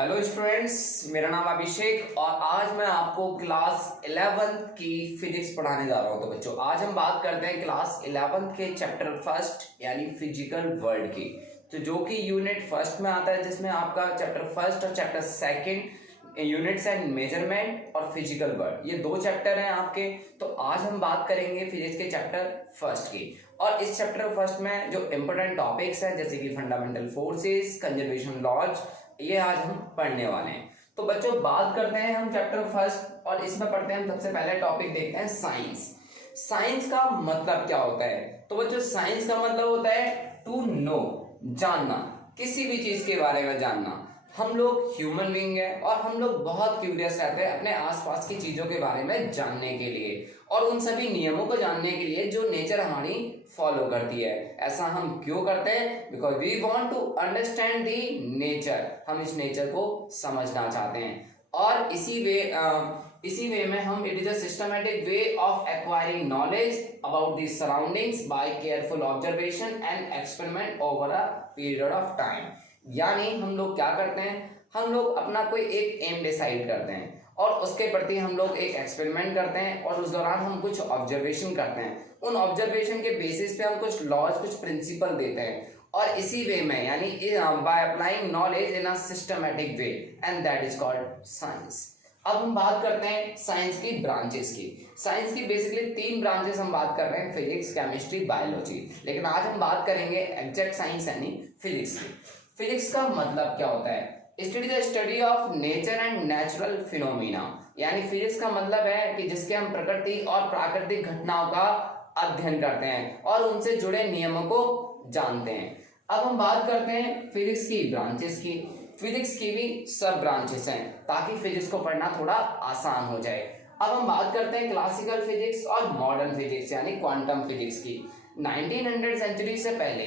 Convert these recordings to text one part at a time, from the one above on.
Hello students, मेरा नाम अभिषेक और आज मैं आपको क्लास 11th की फिजिक्स पढ़ाने जा रहा हूं। तो बच्चों, आज हम बात करते हैं क्लास 11th के चैप्टर फर्स्ट यानी फिजिकल वर्ल्ड की, तो जो कि यूनिट फर्स्ट में आता है, जिसमें आपका चैप्टर फर्स्ट और chapter second units and measurement और फिजिकल वर्ल्ड, ये दो चैप्टर हैं आपके। तो आज हम बात करेंगे फिजिक्स के चैप्टर फर्स्ट की, और इस चैप्टर फर्स्ट में जो इंपॉर्टेंट टॉपिक्स हैं जैसे कि फंडामेंटल फोर्सेस, कंजर्वेशन लॉज, ये आज हम पढ़ने वाले हैं। तो बच्चों, बात करते हैं हम चैप्टर फर्स्ट और इसमें पढ़ते हैं हम सबसे पहले टॉपिक देखते हैं साइंस। साइंस का मतलब क्या होता है? तो बच्चों, साइंस का मतलब होता है टू नो, जानना, किसी भी चीज के बारे में जानना। हम लोग ह्यूमन बीइंग है और हम लोग बहुत क्यूरियस रहते हैं अपने आसपास की चीजों के बारे में जानने के लिए और उन सभी नियमों को जानने के लिए जो नेचर हमारी फॉलो करती है। ऐसा हम क्यों करते हैं? Because we want to understand the nature, हम इस नेचर को समझना चाहते हैं। और इसी वे में हम, it is a systematic way of acquiring knowledge about the surroundings by careful observation and experiment over a period of time. यानी हम लोग क्या करते हैं, हम लोग अपना कोई एक एम डिसाइड करते हैं और उसके प्रति हम लोग एक एक्सपेरिमेंट करते हैं और उस दौरान हम कुछ ऑब्जर्वेशन करते हैं। उन ऑब्जर्वेशन के बेसिस पे हम कुछ लॉज, कुछ प्रिंसिपल देते हैं और इसी वे में, यानी by applying knowledge in a systematic way, and that is called science. अब हम बात करते हैं साइंस की ब्रांचेस की। साइंस की बेसिकली तीन ब्रांचेस हम बात कर रहे हैं, फिजिक्स, केमिस्ट्री, बायोलॉजी। लेकिन आज हम बात करेंगे एग्जैक्ट साइंस यानी फिजिक्स की। फिजिक्स का मतलब क्या होता है? It is the study of nature and natural phenomena. यानी फिजिक्स का मतलब है कि जिसके हम प्रकृति और प्राकृतिक घटनाओं का अध्ययन करते हैं और उनसे जुड़े नियमों को जानते हैं। अब हम बात करते हैं फिजिक्स की ब्रांचेस की। फिजिक्स की भी सब ब्रांचेस हैं ताकि फिजिक्स को पढ़ना थोड़ा आसान हो जाए। अब हम बात करते हैं क्लासिकल फिजिक्स और मॉडर्न फिजिक्स यानी क्वांटम फिजिक्स की। 1900 सेंचुरी से पहले,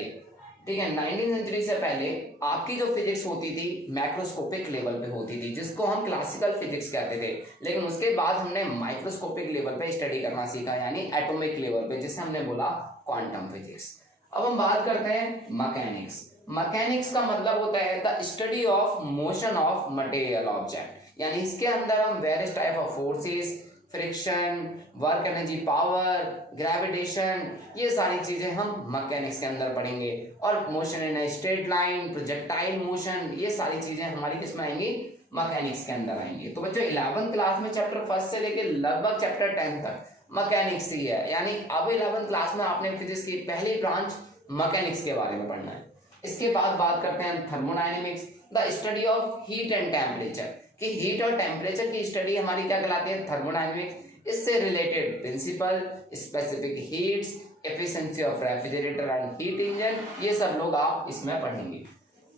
ठीक है, 19 सेंचुरी से पहले आपकी जो फिजिक्स होती थी मैक्रोस्कोपिक लेवल पे होती थी, जिसको हम क्लासिकल फिजिक्स कहते थे। लेकिन उसके बाद हमने माइक्रोस्कोपिक लेवल पे स्टडी करना सीखा, यानी एटॉमिक लेवल पे, जिसे हमने बोला क्वांटम फिजिक्स। अब हम बात करते हैं मैकेनिक्स। मैकेनिक्स का मतलब होता है the study of motion of material object, यानी इसके अंदर हम various type of forces, friction, work energy, power, gravitation, ये सारी चीजें हम मैकेनिक्स के अंदर पढ़ेंगे। और motion in a straight line, projectile motion, ये सारी चीजें हमारी किसमें आएंगी? मैकेनिक्स के अंदर आएंगी। तो बच्चों, 11th क्लास में चैप्टर फर्स्ट से लेकर लगभग चैप्टर 10 तक मैकेनिक्स ही है, यानी अब 11th क्लास में आपने फिजिक्स की पहली ब्रांच मैकेनिक्स के बारे में पढ़ना है। इसके बाद बात करते हैं thermodynamics, the study of heat and temperature, कि हीट और टेम्परेचर की स्टडी हमारी क्या कहलाती है? थर्मोडायनेमिक्स। इससे related principle, specific heats, efficiency of refrigerator and heat engine, ये सब लोग आप इसमें पढ़ेंगे।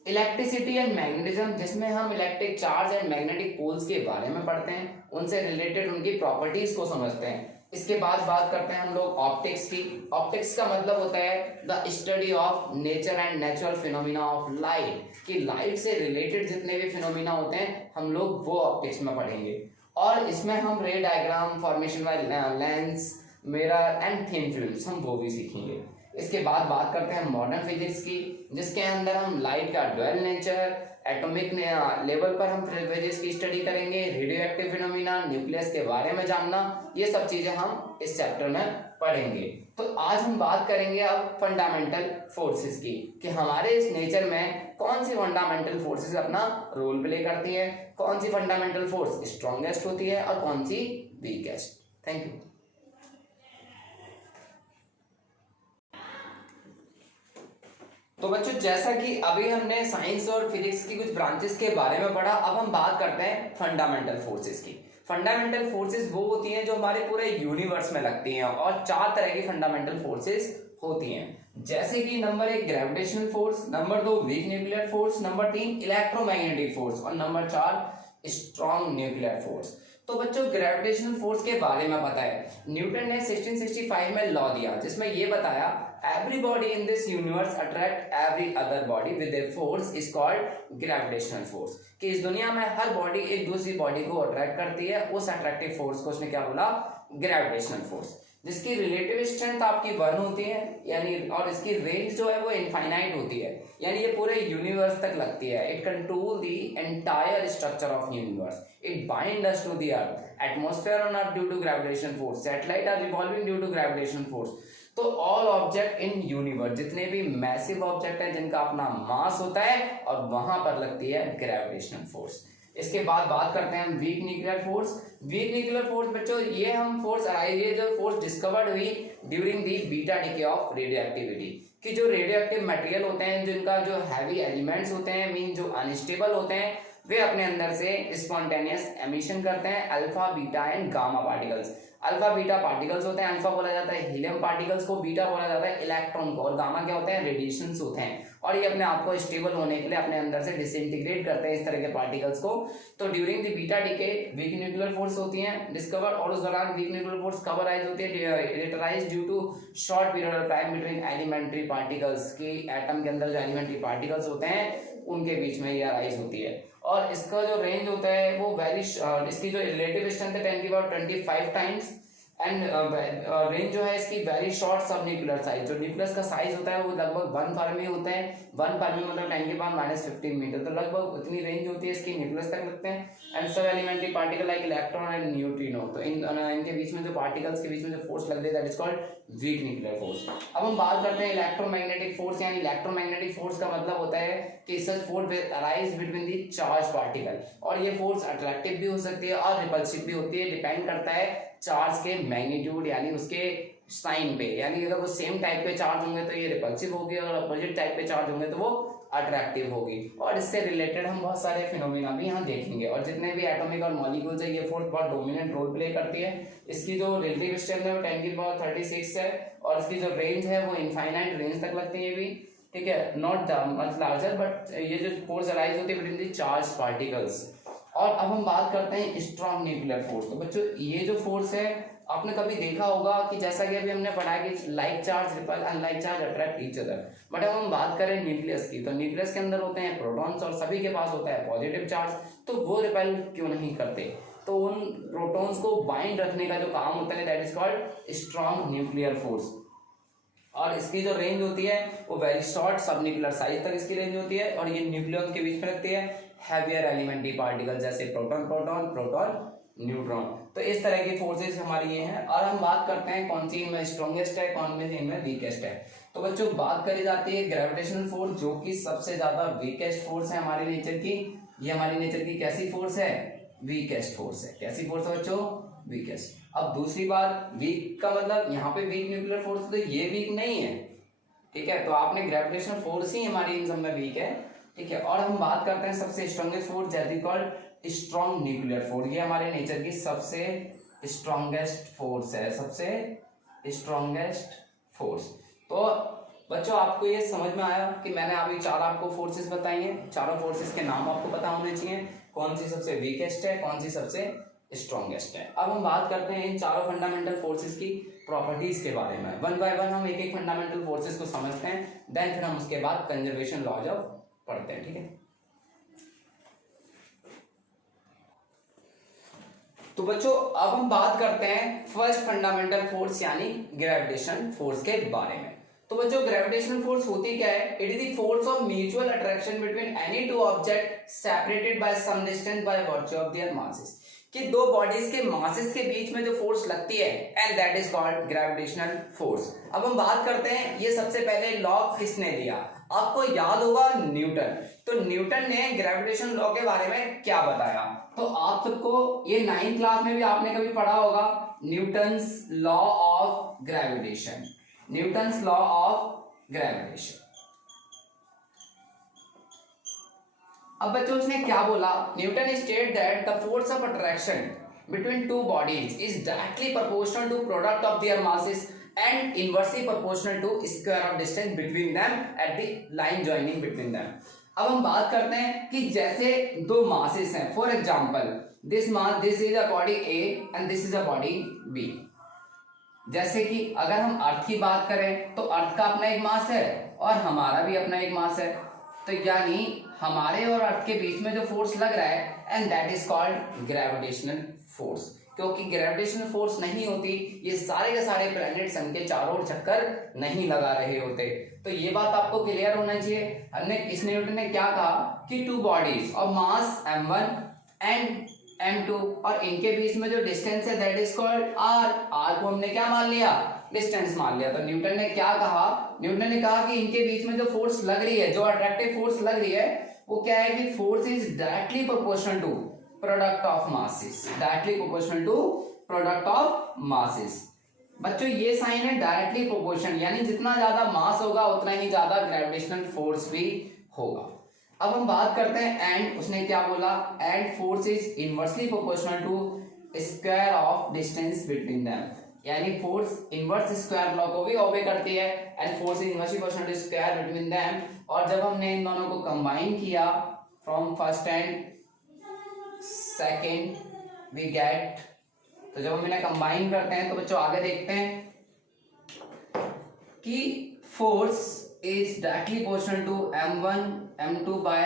इलेक्ट्रिसिटी एंड मैग्नेटिज्म, जिसमें हम electric charge and magnetic poles के बारे में पढ़ते हैं, उनसे रिलेटेड उनकी प्रॉपर्टीज को समझते हैं। इसके बाद बात करते हैं हम लोग ऑप्टिक्स की। ऑप्टिक्स का मतलब होता है the study of nature and natural phenomena of light, कि लाइट से रिलेटेड जितने भी फिनोमिना होते हैं हम लोग वो ऑप्टिक्स में पढ़ेंगे। और इसमें हम रे diagram, formation by lens, mirror and thin films, हम वो भी सीखेंगे। इसके बाद बात करते हैं मॉडर्न फिजिक्स की, जिसके अंदर हम लाइट का ड्वेल नेचर, एटॉमिक लेवल पर हम फिजिक्स की स्टडी करेंगे, रेडियोएक्टिव फिनोमिना, न्यूक्लियस के बारे में जानना, ये सब चीजें हम इस चैप्टर में पढ़ेंगे। तो आज हम बात करेंगे अब फंडामेंटल फोर्सेस की, कि हमारे इस नेचर में कौन सी फंडामेंटल फोर्सेस अपना रोल प्ले करती है, कौन सी फंडामेंटल फोर्स स्ट्रॉन्गेस्ट होती है और कौन सी वीकेस्ट। Thank you. तो बच्चों, जैसा कि अभी हमने साइंस और फिजिक्स की कुछ ब्रांचेस के बारे में पढ़ा, अब हम बात करते हैं फंडामेंटल फोर्सेस की। फंडामेंटल फोर्सेस वो होती हैं जो हमारे पूरे यूनिवर्स में लगती हैं, और 4 तरह की फंडामेंटल फोर्सेस होती हैं, जैसे कि number 1 gravitational force, number 2 week nuclear force, number 3 electromagnetic force और नंबर 4 स्ट्रॉन्ग न्यूक्लियर फोर्स। तो बच्चों, ग्रेविटेशनल फोर्स के बारे में पता है, न्यूटन ने 1665 में लॉ दिया, जिसमें ये बताया every body in this universe attract every other body with a force is called gravitational force, कि इस दुनिया में हर बॉडी एक दूसरी बॉडी को अट्रैक्ट करती है, उस अट्रैक्टिव फोर्स को उसने क्या बोला? Gravitational force. जिसकी रिलेटिव स्ट्रेंथ आपकी 1 होती है यानी, और इसकी रेंज जो है वो इनफाइनाइट होती है, यानी ये पूरे यूनिवर्स तक लगती है। It control the entire structure of universe, it bind us to the earth, atmosphere on earth due to gravitation force, satellite are revolving due to gravitation force. तो ऑल ऑब्जेक्ट इन यूनिवर्स, जितने भी massive object है जिनका अपना मास होता है और वहां पर लगती है ग्रेविटेशनल फोर्स। इसके बाद बात करते हैं हम week nuclear force. Weak nuclear force बच्चों, ये हम फोर्स ये जो फोर्स डिस्कवर्ड हुई during the beta decay of radio activity, कि जो रेडियो एक्टिव मटेरियल होते हैं, जिनका जो हैवी एलिमेंट्स होते हैं, मीन जो अनस्टेबल होते हैं, वे अपने अंदर से स्पॉन्टेनियस एमिशन करते हैं alpha, beta and gamma particles. Alpha beta particles होते हैं, अल्फा बोला जाता है हीलियम पार्टिकल्स को, बीटा बोला जाता है इलेक्ट्रॉन को, और गामा क्या होते हैं, रेडिएशंस होते हैं, और ये अपने आप को स्टेबल होने के लिए अपने अंदर से डिसइंटीग्रेट करते हैं इस तरह के पार्टिकल्स को। तो during the beta decay weak nuclear force होती हैं डिस्कवर, और उस दौरान वीक न्यूक्लियर फोर्स कब अराइज होती है, it arise due to short period of time between elementary particles, की एटम के अंदर जो एलिमेंट्री पार्टिकल्स होते हैं उनके बीच में ये अराइज होती है। और इसका जो रेंज होता है वो वेरी, इसकी जो रिलेटिव स्ट्रेंथ है 10⁻25 टाइम्स, एंड रेंज जो है इसकी वेरी शॉर्ट सब न्यूक्लियर साइज, जो न्यूक्लियस का साइज होता है वो लगभग 1 फर्मी होता है, 1 फर्मी मतलब 10⁻⁻15 मीटर, तो लगभग उतनी रेंज होती है इसकी, न्यूक्लियस तक लगते हैं। एंड सब elementary particle like electron and neutrino, तो इनके बीच में जो पार्टिकल्स के बीच में जो फोर्स लगती है that is called weak nuclear force. अब हम बात करते हैं इलेक्ट्रोमैग्नेटिक फोर्स, यानी इलेक्ट्रोमैग्नेटिक फोर्स का मतलब होता है कि such force arise between the charge particle, और ये फोर्स अट्रैक्टिव भी हो सकती है और रिपल्सिव भी होती है, डिपेंड करता है चार्ज के मैग्नीट्यूड यानी उसके साइन पे, यानी अगर वो सेम टाइप के चार्ज होंगे तो ये रिपल्सिव होगी, और अपोजिट टाइप के चार्ज होंगे तो वो अट्रैक्टिव होगी। और इससे रिलेटेड हम बहुत सारे फिनोमिना भी यहाँ देखेंगे, और जितने भी एटॉमिक और मॉलिक्यूल्स है ये फोर्स बहुत डोमिनेंट रोल प्ले करती है। इसकी जो रिलेटिव स्ट्रेंथ है वो 10⁻36 है, और इसकी जो रेंज है वो इनफाइनाइट रेंज तक लगती है भी, ठीक है, not the much larger, but ये जो फोर्स अराइज होती है बिटवीन द चार्ज पार्टिकल्स। और अब हम बात करते हैं स्ट्रॉन्ग न्यूक्लियर फोर्स। तो बच्चों ये जो फोर्स है आपने कभी देखा होगा कि जैसा कि अभी हमने पढ़ा कि like charge ripple unlike charge attract each other, but अब हम बात करें न्यूक्लियस की, तो न्यूक्लियस के अंदर होते हैं प्रोटॉन्स और सभी के पास होता है पॉजिटिव चार्ज, तो वो रिपेल क्यों नहीं करते, तो उन प्रोटॉन्स को बाइंड रखने का जो काम होता है that is called strong nuclear force. और इसकी जो रेंज होती है वो वेरी शॉर्ट सब न्यूक्लियर साइज तक इसकी रेंज होती है, और ये न्यूक्लियस के बीच में रखती है हैवियर एलिमेंट्री पार्टिकल जैसे प्रोटॉन प्रोटॉन प्रोटॉन न्यूट्रॉन। तो इस तरह की फोर्सेस हमारी ये हैं। और हम बात करते हैं कौन सी इनमें स्ट्रॉन्गेस्ट है, कौन में इनमें वीकेस्ट है। तो बच्चों बात करी जाती है ग्रेविटेशनल फोर्स, जो कि सबसे ज्यादा वीकेस्ट फोर्स है हमारे नेचर की। ये हमारी नेचर की कैसी फोर्स है, वीकेस्ट फोर्स है। कैसी फोर्स है बच्चों, वीकेस्ट। अब दूसरी बात, वीक का मतलब यहाँ पे वीक न्यूक्लियर फोर्स, तो ये वीक नहीं है, ठीक है, तो आपने ग्रेविटेशनल फोर्स ही हमारी इन सब में वीक है, ठीक है। और हम बात करते हैं सबसे strongest force that is called strong nuclear force. ये हमारे नेचर की सबसे स्ट्रॉन्गेस्ट फोर्स है, सबसे स्ट्रॉन्गेस्ट फोर्स। तो बच्चों आपको ये समझ में आया कि मैंने अभी 4 आपको फोर्सेस बताई हैं, चारों फोर्सेस के नाम आपको पता होने चाहिए, कौन सी सबसे वीकेस्ट है, कौन सी सबसे स्ट्रॉन्गेस्ट है। अब हम बात करते हैं इन चारों फंडामेंटल फोर्सेस की प्रॉपर्टीज के बारे में। वन बाय वन हम एक एक फंडामेंटल फोर्सेस को समझते हैं, देन फिर हम उसके बाद कंजर्वेशन लॉज ऑफ पढ़ते हैं, ठीक है। तो बच्चों अब हम बात करते हैं फर्स्ट फंडामेंटल फोर्स यानी ग्रेविटेशन फोर्स के बारे में। तो बच्चों ग्रेविटेशनल फोर्स होती क्या है, it is the force of mutual attraction between any two object separated by some distance by virtue of their masses, कि दो बॉडीज के मासेस के बीच में जो फोर्स लगती है and that is called gravitational force. अब हम बात करते हैं ये सबसे पहले लॉ किसने दिया, आपको याद होगा न्यूटन। तो न्यूटन ने ग्रेविटेशन लॉ के बारे में क्या बताया, तो आप सबको ये 9th क्लास में भी आपने कभी पढ़ा होगा, Newton's law of gravitation, Newton's law of gravitation. अब बच्चों उसने क्या बोला, Newton state that the force of attraction between two bodies is directly proportional to product of their masses and inversely proportional to square of distance between them at the line joining between them। अब हम बात करते हैं कि जैसे दो masses हैं, for example this is a body A and this is a body B। जैसे कि अगर हम अर्थ की बात करें तो अर्थ का अपना एक मास है और हमारा भी अपना एक मास है, तो यानी हमारे और अर्थ के बीच में जो फोर्स लग रहा है and that is called gravitational force. क्योंकि ग्रेविटेशनल फोर्स नहीं होती, ये सारे के सारे प्लैनेट सन के चारों ओर चक्कर नहीं लगा रहे होते। तो ये बात आपको क्लियर होना चाहिए। हमने इस न्यूटन ने क्या कहा कि two bodies of mass m1 and m2 और इनके बीच में जो डिस्टेंस है दैट इज कॉल्ड r को हमने क्या मान लिया, डिस्टेंस मान लिया। तो न्यूटन ने क्या कहा, न्यूटन ने कहा कि इनके बीच में जो फोर्स लग रही है, जो अट्रैक्टिव फोर्स लग रही है, वो क्या है कि force is directly proportional to product of masses, directly proportional to product of masses. बच्चों ये साइन है डायरेक्टली प्रोपोर्शन, यानी जितना ज्यादा मास होगा उतना ही ज्यादा ग्रेविटेशनल फोर्स भी होगा। अब हम बात करते हैं एंड, उसने क्या बोला, and force is inversely proportional to square of distance between them, यानी फोर्स इनवर्स स्क्वायर लॉ को भी ओबे करती है and force is inversely proportional to square between them. और जब हमने इन दोनों को कंबाइन किया from first and second we get, तो जब हम इन्हें कंबाइन करते हैं तो बच्चों आगे देखते हैं कि force is directly proportional to m1 m2 by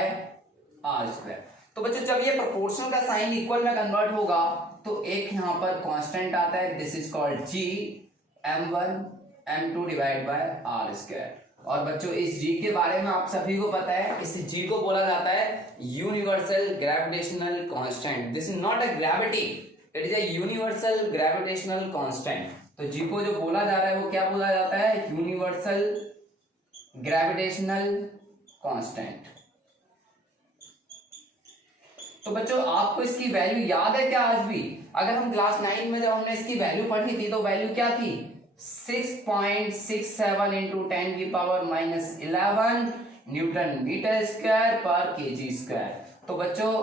r square. तो बच्चों जब ये प्रोपोर्शनल का साइन इक्वल में कन्वर्ट होगा तो एक यहाँ पर कांस्टेंट आता है, this is called g, m1 m2 divide by r square. और बच्चों इस g के बारे में आप सभी को पता है, इस g को बोला जाता है universal gravitational constant. This is not a gravity, it is a universal gravitational constant. तो g को जो बोला जा रहा है वो क्या बोला जाता है, यूनिवर्सल ग्रेविटेशनल कांस्टेंट। तो बच्चों आपको इसकी वैल्यू याद है क्या आज भी? अगर हम क्लास 9 में जब हमने इसकी वैल्यू पढ़ी थी तो वैल्यू क्या थी, 6.67 इंटू 10 की power minus 11 newton metre square पर केजी स्क्वायर। तो बच्चों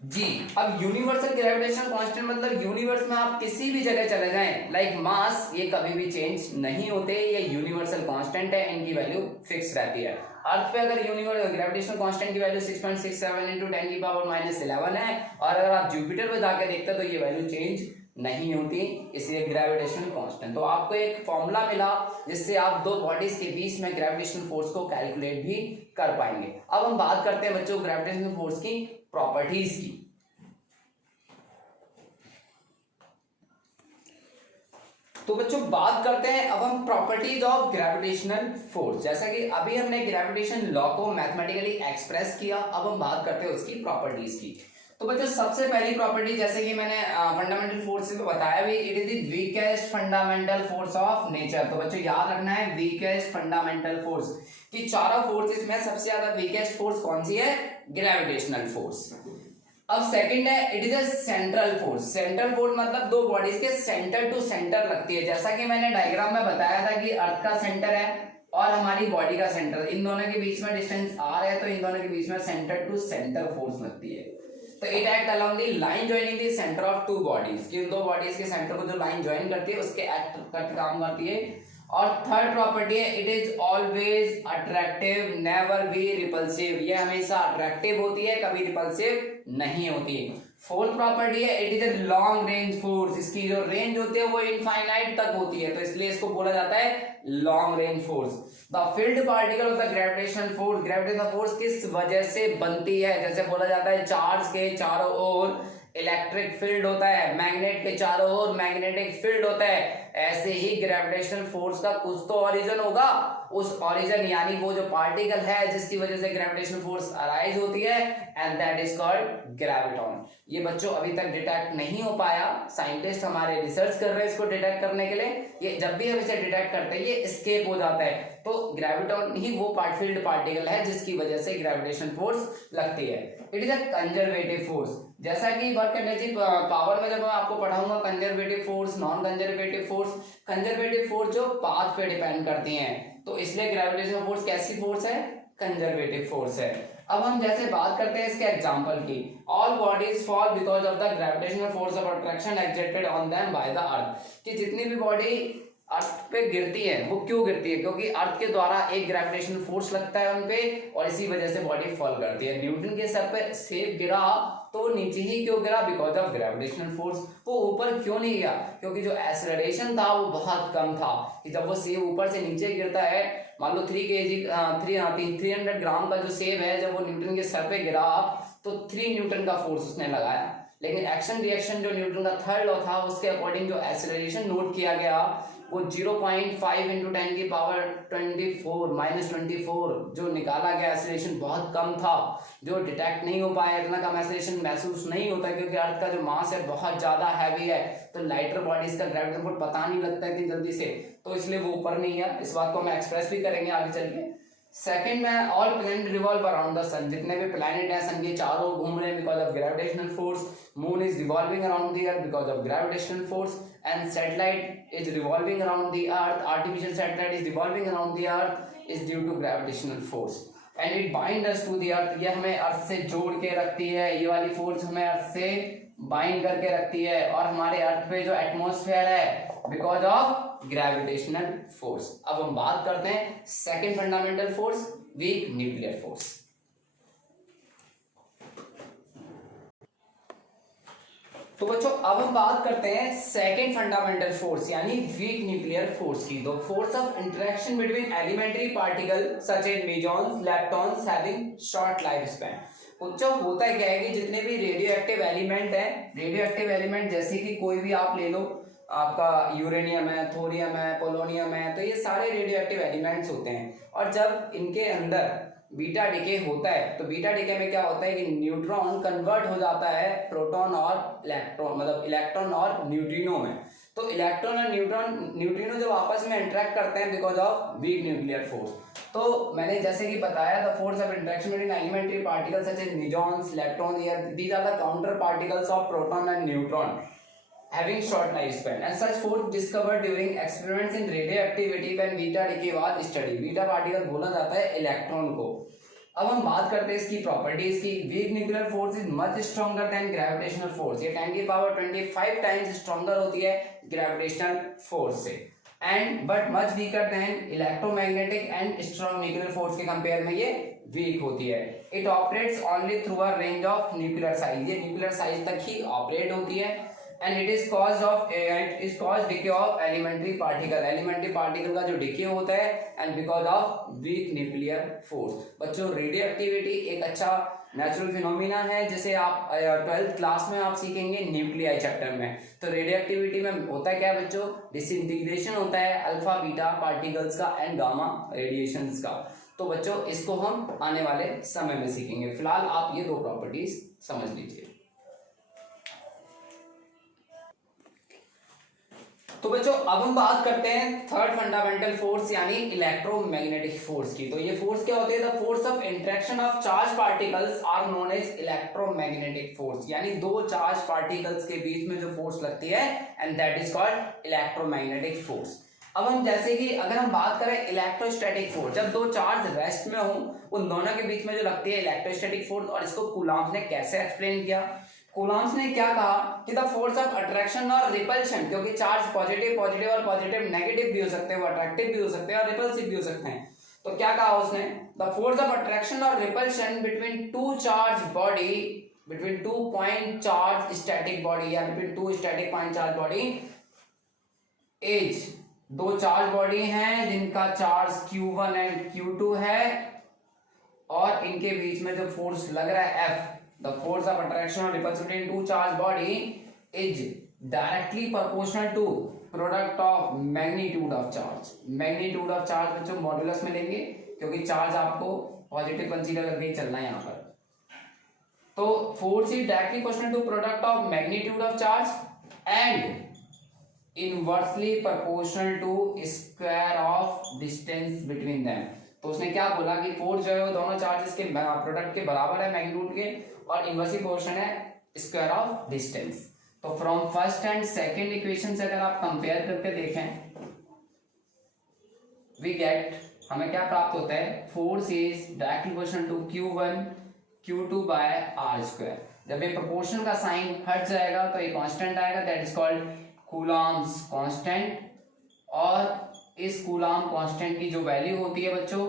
जी, अब यूनिवर्सल ग्रेविटेशनल कांस्टेंट मतलब यूनिवर्स में आप किसी भी जगह चले जाएं, लाइक मास, ये कभी भी चेंज नहीं होते, ये यूनिवर्सल कांस्टेंट है, इनकी वैल्यू फिक्स रहती है। अर्थ पे अगर यूनिवर्सल ग्रेविटेशनल कांस्टेंट की वैल्यू 6.67 इंटू 10 की पावर माइनस 11 है, और अगर आप जुपिटर पे जाके देखते हैं तो ये वैल्यू चेंज नहीं होती, इसलिए ग्रेविटेशनल कांस्टेंट। तो आपको एक फॉर्मूला मिला जिससे आप दो बॉडीज के बीच में ग्रेविटेशनल फोर्स को कैलकुलेट भी कर पाएंगे। अब हम बात करते हैं बच्चों ग्रेविटेशनल फोर्स की प्रॉपर्टीज की। तो बच्चों बात करते हैं अब हम प्रॉपर्टीज ऑफ ग्रेविटेशनल फोर्स। जैसा कि अभी हमने ग्रेविटेशन लॉ को मैथमेटिकली एक्सप्रेस किया, अब हम बात करते हैं उसकी प्रॉपर्टीज की। तो बच्चों सबसे पहली प्रॉपर्टी, जैसे कि मैंने फंडामेंटल फोर्स में बताया भी, it is the weakest fundamental force of nature. तो बच्चों याद रखना है वीकेस्ट फंडामेंटल फोर्स कि चारों फोर्सेस में सबसे ज्यादा वीकेस्ट फोर्स कौन सी है, ग्रेविटेशनल फोर्स। अब सेकंड है it is a central force. Central force मतलब दो बॉडीज के सेंटर टू सेंटर लगती है। जैसा कि मैंने डायग्राम में बताया था कि अर्थ का सेंटर है और हमारी बॉडी का सेंटर, इन दोनों के बीच में डिस्टेंस r है, तो इन दोनों के बीच में सेंटर टू सेंटर फोर्स लगती है। तो it act along the line joining the centre of two bodies, कि दो बॉडीज के सेंटर को जो लाइन जॉइन करती है उसके एक्ट करके काम करती है। और थर्ड प्रॉपर्टी है it is always attractive never be repulsive, ये हमेशा अट्रैक्टिव होती है, कभी रिपल्सिव नहीं होती। फोर्थ प्रॉपर्टी है it is a long range force, इसकी जो रेंज होती है वो इनफाइनाइट तक होती है, तो इसलिए इसको बोला जाता है long range force. The field particle of the gravitational force, gravitational force किस वजह से बनती है, जैसे बोला जाता है चार्ज के चारों ओर इलेक्ट्रिक फील्ड होता है, मैग्नेट के चारों ओर मैग्नेटिक फील्ड होता है, ऐसे ही ग्रेविटेशनल फोर्स का कुछ तो ओरिजिन होगा, उस ओरिजिन यानी वो जो पार्टिकल है जिसकी वजह से ग्रेविटेशनल फोर्स अराइज होती है, and that is called graviton. ये बच्चों अभी तक डिटेक्ट नहीं हो पाया, साइंटिस्ट हमारे रिसर्च कर रहे हैं इसको डिटेक्ट करने के लिए। ये जब भी हम इसे डिटेक्ट करते हैं ये एस्केप हो जाता है, तो ग्रेविटॉन ही वो फील्ड पार्टिकल है जिसकी वजह से ग्रेविटेशनल फोर्स लगती है। It is a conservative force, जैसा कि वर्क एनर्जी पावर में जब मैं आपको पढ़ाऊंगा conservative force, non conservative force. Conservative force जो पाथ पे डिपेंड करती हैं, तो इसलिए ग्रेविटेशनल फोर्स कैसी फोर्स है, कंजर्वेटिव फोर्स है। अब हम जैसे बात करते हैं इसके एग्जांपल की, all bodies fall because of the gravitational force of attraction exerted on them by the earth, कि जितनी भी बॉडी अर्थ पे गिरती है वो क्यों गिरती है, क्योंकि अर्थ के द्वारा एक ग्रेविटेशनल फोर्स लगता है उन पे और इसी वजह से बॉडी फॉल करती है। न्यूटन के सर पे सेब गिरा तो नीचे ही क्यों गिरा, बिकॉज ऑफ ग्रेविटेशनल फोर्स। वो ऊपर क्यों नहीं गया, क्योंकि जो एक्सेलरेशन था वो बहुत कम था, कि जब वो सेब ऊपर से नीचे गिरता है, मान लो 300 ग्राम का जो सेब है, जब वो न्यूटन के सर पे गिरा तो 3 न्यूटन का फोर्स उसने लगाया, लेकिन एक्शन रिएक्शन जो न्यूटन का थर्ड लॉ था उसके अकॉर्डिंग जो एक्सेलरेशन नोट किया गया वो 0.5 इंटू 10 की पावर 24 -24 जो निकाला गया एक्सेलरेशन बहुत कम था, जो डिटेक्ट नहीं हो पाया, इतना कम एक्सेलरेशन महसूस नहीं होता क्योंकि अर्थ का जो मास है बहुत ज्यादा हैवी है, तो लाइटर बॉडीज का ग्रेविटेशन फोर्स पता नहीं लगता इतनी जल्दी से, तो इसलिए वो ऊपर नहीं है। इस बात को हम एक्सप्रेस भी करेंगे आगे चल के। सेकंड में all planet revolve around the sun, जितने भी प्लैनेट हैं सन के चारों घूम रहे हैं because of gravitational force. Moon is revolving around the earth because of gravitational force and satellite is revolving around the earth, artificial satellite is revolving around the earth is due to gravitational force and it bind us to the earth. ये हमें अर्थ से जोड़ के रखती है, ये वाली force हमें अर्थ से बाइंड करके रखती है, और हमारे अर्थ पे जो एटमॉस्फेयर है बिकॉज ऑफ ग्रेविटेशनल फोर्स। अब हम बात करते हैं second fundamental force, weak nuclear force. तो बच्चों अब हम बात करते हैं सेकंड फंडामेंटल फोर्स यानी वीक न्यूक्लियर फोर्स की। The force of interaction between elementary particle such as mesons leptons having short life span. बच्चों होता क्या है कि जितने भी रेडियो एक्टिव एलिमेंट है, रेडियो एक्टिव एलिमेंट जैसे कि कोई भी आप ले लो, आपका यूरेनियम है, थोरियम है, पोलोनियम है, तो ये सारे रेडियो एक्टिव एलिमेंट्स होते हैं, और जब इनके अंदर बीटा डिके होता है तो बीटा डिके में क्या होता है कि न्यूट्रॉन कन्वर्ट हो जाता है प्रोटॉन और इलेक्ट्रॉन, मतलब इलेक्ट्रॉन और न्यूट्रिनो में। तो इलेक्ट्रॉन और न्यूट्रिनो जब आपस में इंटरेक्ट करते हैं because of weak nuclear force, तो मैंने जैसे कि बताया the force of interaction between elementary particles such as neutrons, electrons, these are the counter particles of proton and neutron having short lifespan and such force discovered during experiments in radioactivity when beta decay was studied। Beta particle बोला जाता है electron को। अब हम बात करते हैं इसकी प्रॉपर्टीज की। Week nuclear force is much stronger than gravitational force, ये 10 की पावर 25 टाइम्स स्ट्रॉन्गर होती है ग्रेविटेशनल फोर्स से, and but much weaker then electromagnetic and strong nuclear force के कंपेयर में ये वीक होती है। It operates only through a range of nuclear size, ये न्यूक्लियर साइज तक ही ऑपरेट होती है, and it is caused decay of elementary particle का जो decay होता है and because of weak nuclear force। बच्चों रेडियोएक्टिविटी एक अच्छा नेचुरल फिनोमिना है जिसे आप 12th क्लास में आप सीखेंगे न्यूक्लियाई चैप्टर में। तो रेडियोएक्टिविटी में होता है क्या बच्चों, डिसइंटीग्रेशन होता है अल्फा बीटा पार्टिकल्स का एंड गामा रेडिएशंस का। तो बच्चों इसको हम आने वाले समय में सीखेंगे, फिलहाल आप ये दो प्रॉपर्टीज समझ लीजिए। तो बच्चों अब हम बात करते हैं थर्ड फंडामेंटल फोर्स यानी इलेक्ट्रोमैग्नेटिक फोर्स की। तो ये फोर्स क्या होती है, the force of interaction of charge particles are known as electromagnetic force, यानी दो चार्ज पार्टिकल्स के बीच में जो फोर्स लगती है and that is called electromagnetic force. अब हम जैसे कि अगर हम बात करें इलेक्ट्रोस्टैटिक फोर्स, जब दो चार्ज रेस्ट में हो उन दोनों के बीच में जो लगती है इलेक्ट्रोस्टैटिक फोर्स, और इसको कूलॉम्ब ने कैसे एक्सप्लेन किया। कूलॉम्ब ने क्या कहा कि द फोर्स ऑफ अट्रैक्शन और रिपल्शन, क्योंकि चार्ज पॉजिटिव और पॉजिटिव नेगेटिव भी हो सकते हैं, वो अट्रैक्टिव भी हो सकते हैं और रिपल्सिव भी हो सकते हैं। तो क्या कहा उसने, द फोर्स ऑफ अट्रैक्शन और repulsion between two charge body, between 2 point charge static body या between 2 static point charge body is, दो चार्ज बॉडी हैं जिनका चार्ज Q1 एंड Q2 है, और इनके बीच में जो फोर्स लग रहा है F, the force of attraction or repulsion between two charged body is directly proportional to product of magnitude of charge। magnitude of charge बच्चों मॉड्यूलस में लेंगे क्योंकि चार्ज आपको पॉजिटिव कंसीडर करके ही चलना है यहाँ पर। तो force is directly proportional to product of magnitude of charge and inversely proportional to square of distance between them. तो उसने क्या बोला कि फोर्स जो है वो दोनों चार्जेस के प्रोडक्ट के बराबर है मैग्नीट्यूड के, और इनवर्सली प्रोपोर्शनल है स्क्वायर ऑफ डिस्टेंस। तो from first and second equation से अगर आप कंपेयर करके देखें वी गेट, हमें क्या प्राप्त होता है, force is directly proportional to Q1 Q2 by R square. जब ये प्रोपोर्शन का साइन हट जाएगा तो एक कांस्टेंट आएगा that is called Coulomb's constant, और इस कूलॉम कांस्टेंट की जो वैल्यू होती है बच्चों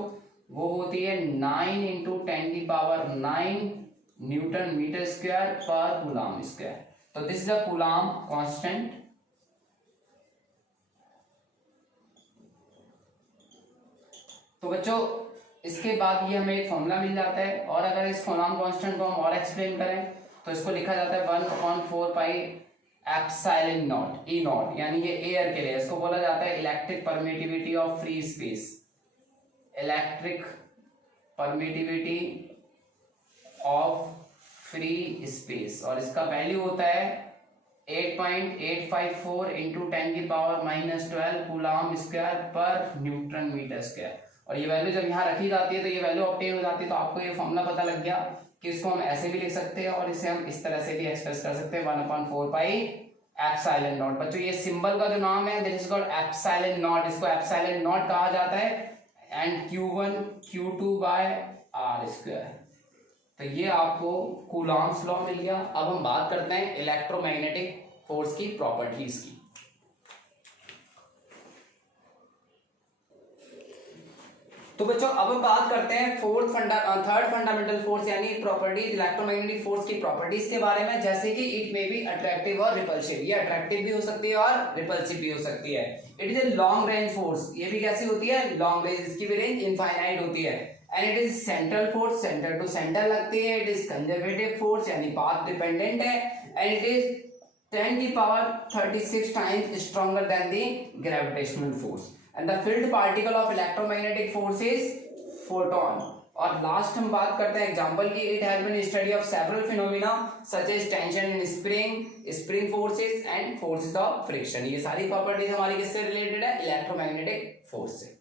वो होती है 9 इंटू 10 की पावर 9 न्यूटन मीटर स्क्वायर पर कूलॉम स्क्वायर। तो this is a Coulomb constant. तो बच्चों इसके बाद ये हमें एक फॉर्मूला मिल जाता है, और अगर इस कूलॉम कांस्टेंट को हम और एक्सप्लेन करें तो इसको लिखा जाता है 1/4 pi epsilon not E not, यानी ये एयर के लिए। इसको बोला जाता है electric permittivity of free space, electric permittivity of free space, और इसका वैल्यू होता है 8.854 इंटू 10⁻⁻12 कूलम स्क्वायर पर न्यूटन मीटर स्क्वायर। और ये वैल्यू जब यहाँ रखी जाती है तो ये वैल्यू ऑब्टेन हो जाती है। तो आपको ये फॉर्मूला पता लग गया कि इसको हम ऐसे भी लिख सकते हैं और इसे हम इस तरह से भी एक्सप्रेस कर सकते हैं 1/4 पाई एप्सिलॉन नॉट। बच्चों ये सिंबल का जो नाम है this is called epsilon not, इसको एप्सिलॉन नॉट कहा जाता है, and Q1 Q2 bye are square. तो ये आपको कूलॉम्स लॉ मिल गया। अब हम बात करते हैं इलेक्ट्रोमैग्नेटिक फोर्स की प्रॉपर्टीज की। तो बच्चों अब हम बात करते हैं थर्ड फंडामेंटल फोर्स यानी प्रॉपर्टीज, इलेक्ट्रोमैग्नेटिक फोर्स की प्रॉपर्टीज के बारे में, जैसे कि इट मे बी अट्रैक्टिव और रिपल्सिव। ये अट्रैक्टिव भी हो सकती है और रिपल्सिव भी हो सकती है। It is a long range force, ये भी कैसी होती है, लॉन्ग रेंज, इसकी भी रेंज इनफाइनाइट होती है। And it is central force, centre to centre लगती है। इट इज कंजर्वेटिव फोर्स यानी पाथ डिपेंडेंट है। And it is 10⁻36 times stronger than the gravitational force. And the field particle of electromagnetic force is photon. और last हम बात करते हैं example की। It has been study of several phenomena such as tension in spring forces and forces of friction. ये सारी properties हमारी किससे रिलेटेड है, इलेक्ट्रोमैग्नेटिक फोर्स से।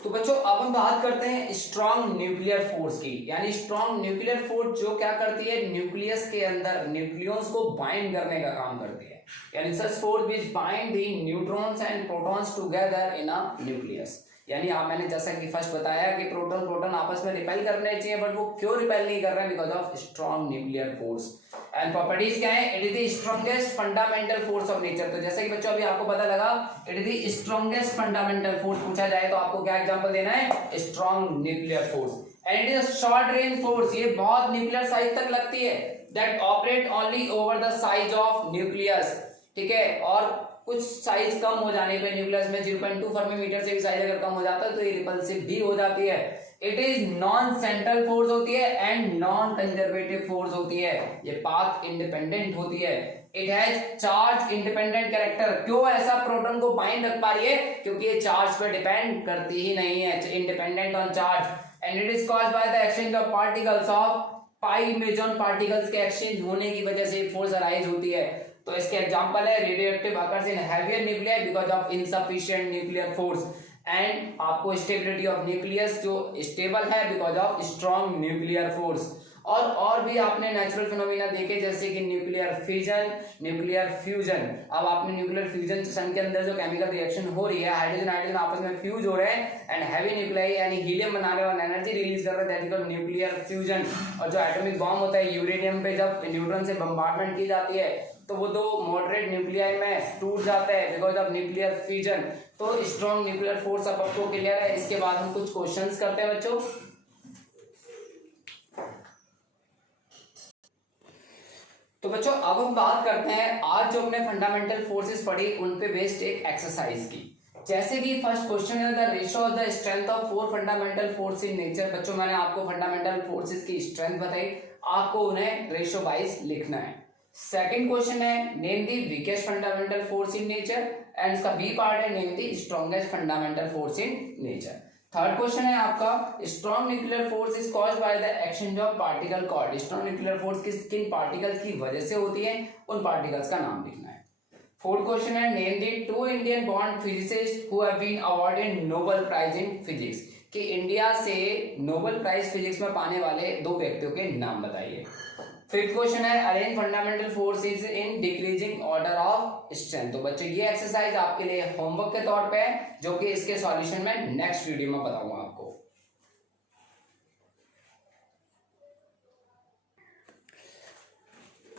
तो बच्चों अब हम बात करते हैं स्ट्रॉन्ग न्यूक्लियर फोर्स की, यानी स्ट्रॉन्ग न्यूक्लियर फोर्स जो क्या करती है, न्यूक्लियस के अंदर न्यूक्लियस को बाइंड करने का काम करती है। यानी such force which bind the neutrons and protons together in a nucleus. यानी मैंने जैसा कि फर्स्ट बताया कि प्रोटॉन प्रोटॉन आपस में रिपेल करने चाहिए, बट वो क्यों रिपेल नहीं कर रहे हैं, because of strong nuclear force. And properties क्या है, it is the strongest fundamental force of nature. तो जैसे कि बच्चों अभी आपको पता लगा it is the strongest fundamental force, पूछा जाए तो आपको क्या एग्जांपल देना है, strong nuclear force. And it is short range force, ये बहुत न्यूक्लियर साइज तक लगती है, that operate only over the size of nucleus. ठीक है, और कुछ साइज कम हो जाने पे न्यूक्लियस में 0.2 फर्मी से भी साइज अगर कम हो जाता है तो ये रिपल्सिव भी हो जाती है। It is non central force होती है एंड नॉन कंजर्वेटिव फोर्स होती है। ये पाथ इंडिपेंडेंट होती है। It has charge independent character. क्यों ऐसा प्रोटॉन को बाइंड रख पा रही है, क्योंकि ये चार्ज पे डिपेंड करती ही नहीं है, independent on charge. And it is caused by the exchange of particles of pi meson particles के एक्सचेंज होने की वजह से फोर्स अराइज होती है। तो इसके एग्जांपल है radioactive occurs in heavier nuclear because of insufficient nuclear force, and आपको स्टेबिलिटी ऑफ न्यूक्लियस जो स्टेबल है because of strong nuclear force. और भी आपने नेचुरल फिनोमेना देखे जैसे कि न्यूक्लियर फिजन, न्यूक्लियर फ्यूजन। अब आपने न्यूक्लियर फ्यूजन सन के अंदर जो केमिकल रिएक्शन हो रही है, हाइड्रोजन हाइड्रोजन आपस में फ्यूज हो रहे हैं एंड हैवी न्यूक्लियाई यानी हीलियम बना रहे हैं और एनर्जी रिलीज कर रहे हैं, that is called nuclear fusion. और जो एटॉमिक बॉम्ब होता है यूरेनियम पे जब न्यूट्रॉन से बम्बार्डमेंट की जाती है तो वो दो मॉडरेट न्यूक्लियाई में टूट जाते हैं बिकॉज ऑफ न्यूक्लियर फ्यूजन। तो स्ट्रॉन्ग न्यूक्लियर फोर्स अब आपको क्लियर है। इसके बाद हम कुछ क्वेश्चंस करते हैं बच्चों। तो बच्चों अब हम बात करते हैं आज जो हमने फंडामेंटल फोर्सेस पढ़ी उन पे बेस्ड एक एक्सरसाइज की। जैसे कि फर्स्ट क्वेश्चन है the ratio of the strength of 4 fundamental force in nature. बच्चों मैंने आपको फंडामेंटल फोर्सेस की स्ट्रेंथ बताई, आपको उन्हें रेशियो वाइज लिखना है। सेकंड क्वेश्चन है name the weakest fundamental force in nature, and इसका बी पार्ट है name the strongest fundamental force in nature. Third question है आपका strong nuclear force is caused by the exchange of particle cord. Strong nuclear force किन particles की वजह से होती है, उन पार्टिकल्स का नाम लिखना है। फोर्थ क्वेश्चन है name the 2 Indian born physicist who have been awarded Nobel prize in physics. कि इंडिया से नोबेल प्राइज फिजिक्स में पाने वाले 2 व्यक्तियों के नाम बताइए। फिफ्थ क्वेश्चन है arrange fundamental forces in decreasing order of strength. तो बच्चों ये एक्सरसाइज आपके लिए होमवर्क के तौर पे है जो कि इसके सॉल्यूशन में नेक्स्ट वीडियो में बताऊंगा आपको।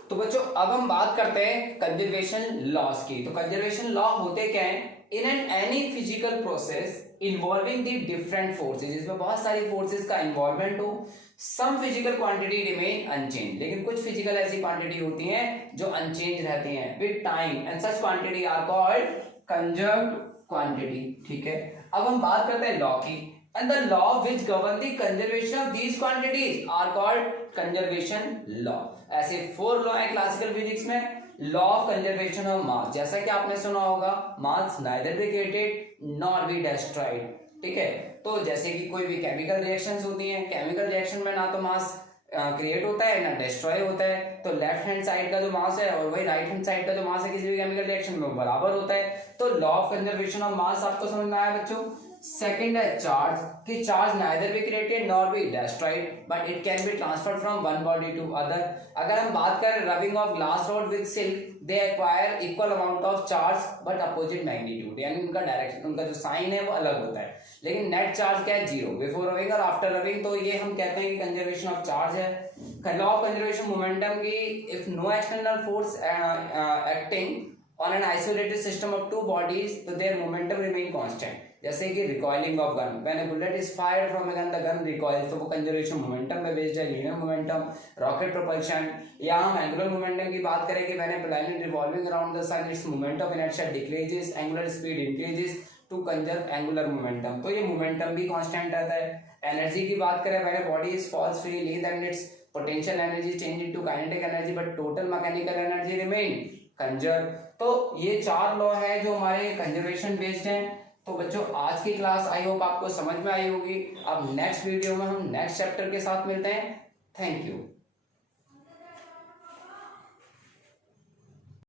तो बच्चों अब हम बात करते हैं कंजर्वेशन लॉस की। तो कंजर्वेशन लॉ होते क्या है, in an any physical process involving the different forces, इसमें बहुत सारी फोर्सेज का इन्वॉल्वमेंट हो, some physical quantity remain unchange, लेकिन कुछ फिजिकल ऐसी क्वांटिटी होती हैं जो अनचेंज रहती हैं with time, and such quantity are called conserved quantity. ठीक है, अब हम बात करते हैं लॉ की, and the law which govern the conservation of these quantities are called conservation law. ऐसे 4 लॉ है क्लासिकल फिजिक्स में। Law of conservation of mass, जैसा कि आपने सुना होगा, mass neither be created nor be destroyed, ठीक है। तो जैसे कि कोई भी केमिकल रिएक्शंस होती हैं, केमिकल रिएक्शन में ना तो मास क्रिएट होता है ना डिस्ट्रॉय होता है, तो लेफ्ट हैंड साइड का जो मास है और वही राइट हैंड साइड का जो मास है किसी भी केमिकल रिएक्शन में बराबर होता है। तो law of conservation of mass आपको समझ में आया बच्चों। सेकंड है चार्ज, कि charge neither be created nor be destroyed but it can be transferred from one body to other. अगर हम बात करें rubbing of glass rod with silk, they acquire equal amount of charge but opposite magnitude, यानी उनका direction, उनका जो sign है वो अलग होता है, लेकिन नेट चार्ज क्या है, जीरो बिफोर रबिंग और आफ्टर रबिंग। तो ये हम कहते हैं कि कंजर्वेशन ऑफ चार्ज है। लॉ ऑफ कंजर्वेशन मोमेंटम की, if no external force acting on an isolated system of two bodies, तो their momentum remain constant। जैसे कि recoiling of gun, when a bullet is fired from a gun the gun recoils, तो वो conservation momentum पे based है। Linear momentum, rocket propulsion, या हम angular momentum की बात करें कि when a planet revolving around the sun its moment of inertia decreases, angular speed increases to conserve angular momentum, तो ये मोमेंटम भी कांस्टेंट रहता है। एनर्जी की बात करें, when a body is falls freely then its potential energy change into kinetic energy but total mechanical energy remain conserve. तो ये 4 लॉ है जो हमारे कंजर्वेशन बेस्ड हैं। तो बच्चों आज की क्लास आई होप आपको समझ में आई होगी। अब नेक्स्ट वीडियो में हम नेक्स्ट चैप्टर के साथ मिलते हैं। Thank you.